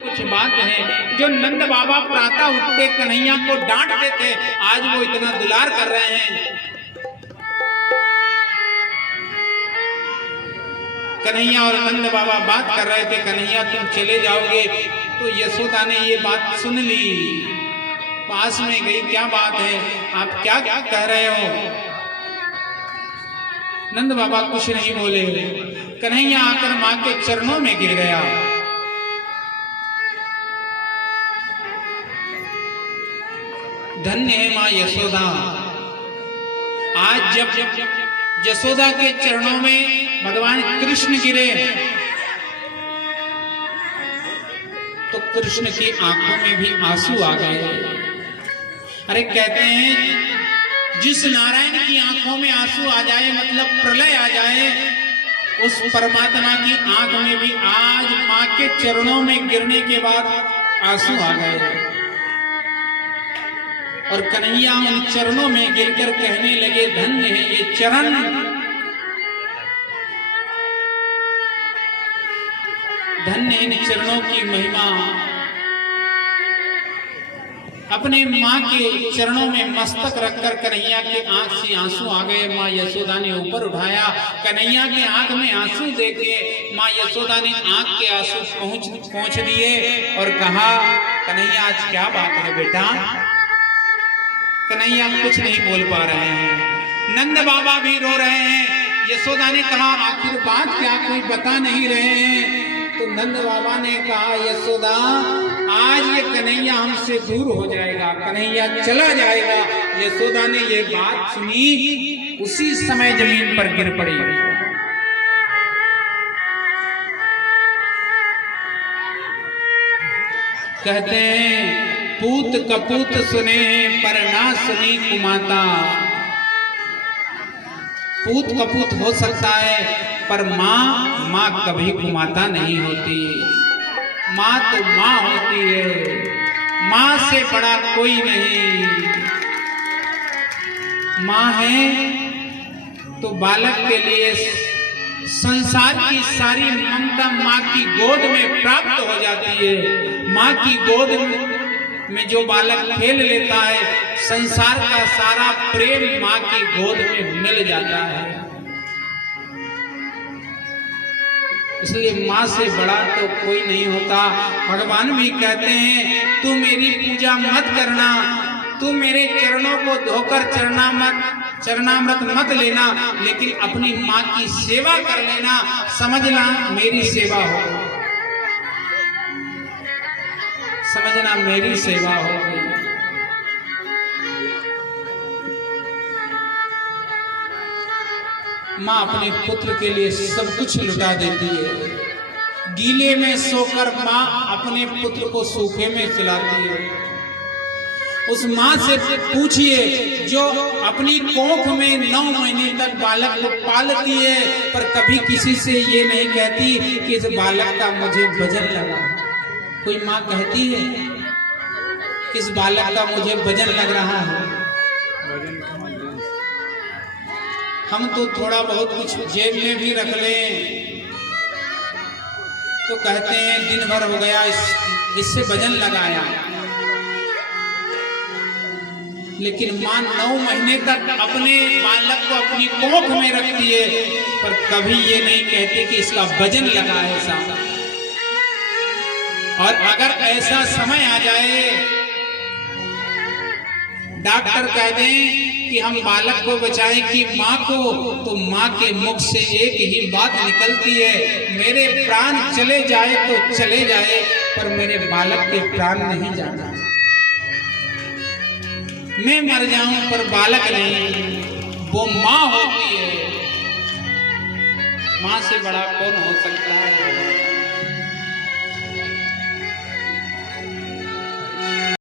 कुछ बात है जो नंद बाबा प्रातः उठते कन्हैया को डांटते थे, आज वो इतना दुलार कर रहे हैं। कन्हैया और नंद बाबा बात कर रहे थे, कन्हैया तुम चले जाओगे, तो यशोदा ने ये बात सुन ली, पास में गई, क्या बात है, आप क्या क्या कह रहे हो? नंद बाबा कुछ नहीं बोले। कन्हैया आकर मां के चरणों में गिर गया। धन्य है मां यशोदा। आज जब यशोदा के चरणों में भगवान कृष्ण गिरे तो कृष्ण की आंखों में भी आंसू आ गए। अरे कहते हैं जिस नारायण की आंखों में आंसू आ जाए, मतलब प्रलय आ जाए, उस परमात्मा की आंख में भी आज मां के चरणों में गिरने के बाद आंसू आ गए। और कन्हैया उन चरणों में गिरकर कहने लगे, धन्य है ये चरण, धन्य इन चरणों की महिमा। अपने मां के चरणों में मस्तक रखकर कन्हैया की आंख से आंसू आ गए। मां यशोदा ने ऊपर उठाया, कन्हैया की आंख में आंसू देखे मां यशोदा ने आंख के आंसू पहुंच दिए और कहा, कन्हैया आज क्या बात है बेटा? कन्हैया कुछ नहीं बोल पा रहे हैं, नंद बाबा भी रो रहे हैं। यशोदा ने कहा, आखिर बात क्या, कोई बता नहीं रहे हैं? तो नंद बाबा ने कहा, यशोदा आज ये कन्हैया हमसे दूर हो जाएगा, कन्हैया चला जाएगा। यशोदा ने ये बात सुनी, उसी समय जमीन पर गिर पड़ी। कहते हैं पूत कपूत सुने पर ना सुनी कुमाता। पूत कपूत हो सकता है पर माँ कभी कुमाता नहीं होती। माँ तो माँ होती है, माँ से बड़ा कोई नहीं। माँ है तो बालक के लिए संसार की सारी ममता माँ की गोद में प्राप्त हो जाती है। माँ की गोद में जो बालक खेल लेता है, संसार का सारा प्रेम माँ की गोद में मिल जाता है। इसलिए माँ से बड़ा तो कोई नहीं होता। भगवान भी कहते हैं, तू मेरी पूजा मत करना, तू मेरे चरणों को धोकर चरणामृत मत लेना, लेकिन अपनी माँ की सेवा कर लेना, समझना मेरी सेवा हो, समझना मेरी सेवा हो गई। माँ अपने पुत्र के लिए सब कुछ लुटा देती है। गीले में सोकर माँ अपने पुत्र को सूखे में सुलाती है। उस माँ से पूछिए जो अपनी कोख में 9 महीने तक बालक को पालती है, पर कभी किसी से ये नहीं कहती कि इस बालक का मुझे वजन लगा। कोई माँ कहती है किस बालक का मुझे वजन लग रहा है? हम तो थोड़ा बहुत कुछ जेब में भी रख लें तो कहते हैं दिन भर हो गया, इससे वजन लगाया। लेकिन मां 9 महीने तक अपने बालक को अपनी कोख में रखती है, पर कभी ये नहीं कहती कि इसका वजन लगा है साहब। और अगर ऐसा समय आ जाए, डॉक्टर कह दें कि हम बालक को बचाएं कि माँ को, तो माँ के मुख से एक ही बात निकलती है, मेरे प्राण चले जाए तो चले जाए, पर मेरे बालक के प्राण नहीं जाना। मैं मर जाऊं पर बालक नहीं। वो माँ होती है, माँ से बड़ा कौन हो सकता है?